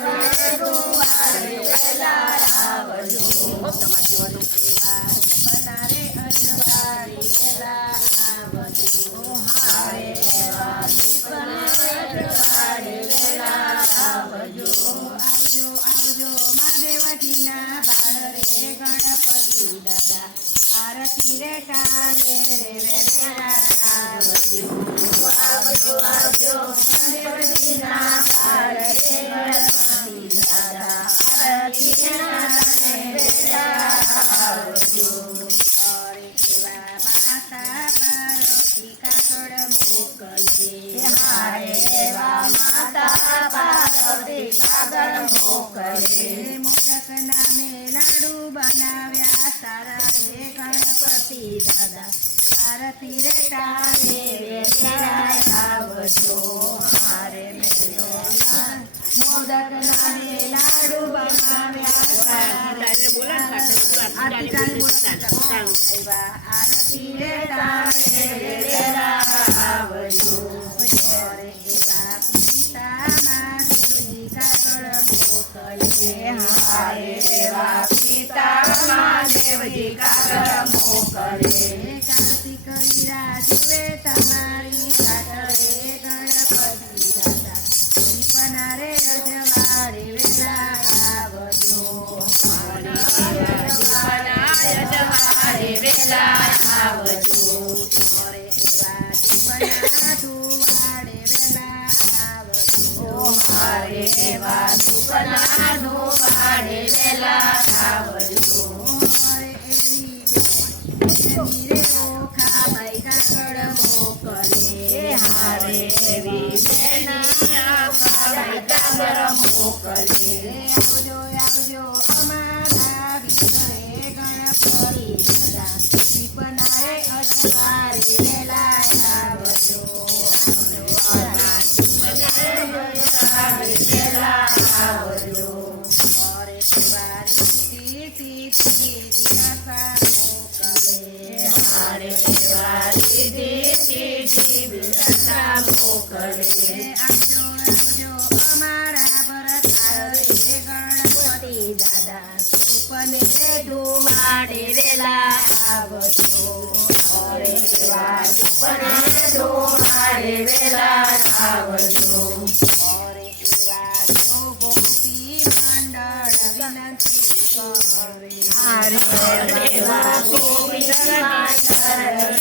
રૂપને ધુવાડે વેલા આવજો. તમારી બનારે અજવાળી વેલા આવજો. હારે એવા દીપને અજવાળે વેલા આવજો. આવજો આવજો મહાદેવજીના બાળ રે ગણપતિ દાદા. આરતી રે કાળે રે વેલા આવજો. આવજો આવજો મહાદેવજીના બાળ રે ગણપતિ દાદા. આરતી રે કાળે વેલા આવજો. અરે એવા માતા પાર્વતી કાગળ મોકલે. હારે એવા માતા પાર્વતી કાગળ મોકલે. મોદક નામે લાડુ બનાવ્યા સારા રે ગણપતિ દાદા. આરતી રે ટાળે વેલા આવજો. હારે મેલો મોદક નામે લાડુ બનાવ્યા સારા. આરતી રે ટાળે વેલા આવજો. અરે એવા પિતામાં દેવજી કાગળ મોકલે. હારે એવા પિતામાં દેવજી કાગળ મોકલે. કાર્તિક વીરા જુએ તમારી કાટરે ગણપતિ દાદા. દીપના રે અજવાળે વેલા આવજો. વેલા આવજો. અરે એવા દીપના ધુવાડે વેલા આવજો. હારે એવા દીપના ધુવાડે વેલા આવજો. અરે એવી રે ઓખા ભાઈ કાગળ મોકલે. હારે એવી ભાઈ કાગળ મોકલે. આવજો આવજો અમારા વિરે ગણપતિ દાદા. દીપના રે અજવાળે વેલા આવજો. વેલા આવજો. અરે વારી દિલાસા મોકલે. હારે વારી દિલાસા મોકલે. આવજો આવજો અમારા ભરતાર રે ગણપતિ દાદા. રૂપને ધુવાડે વેલા આવજો. અરે એવા રૂપને ધુવાડે વેલા આવજો. અરે એવા જો ગોપી મંડળ વિનંતી કરે. હારે એવા ગોપી મંડળ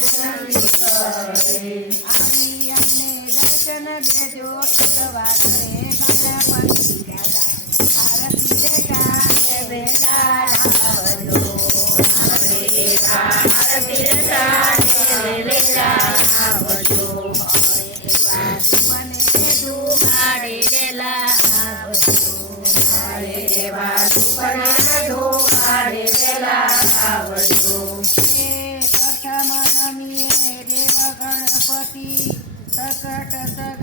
વિનંતી કરે. આવી અમને દર્શન દેજો એકવાર રે ગણપતિ દાદા. આરતી રે કાળે વેલા આવજો. આરતી રે કાળે વેલા આવજો. અરે એવા રૂપને ધુવાડે વેલા આવજો. હારે એવા રૂપને ધુવાડે વેલા આવજો. પ્રથમ નમીએ દેવ ગણપતિ. સકટ સગ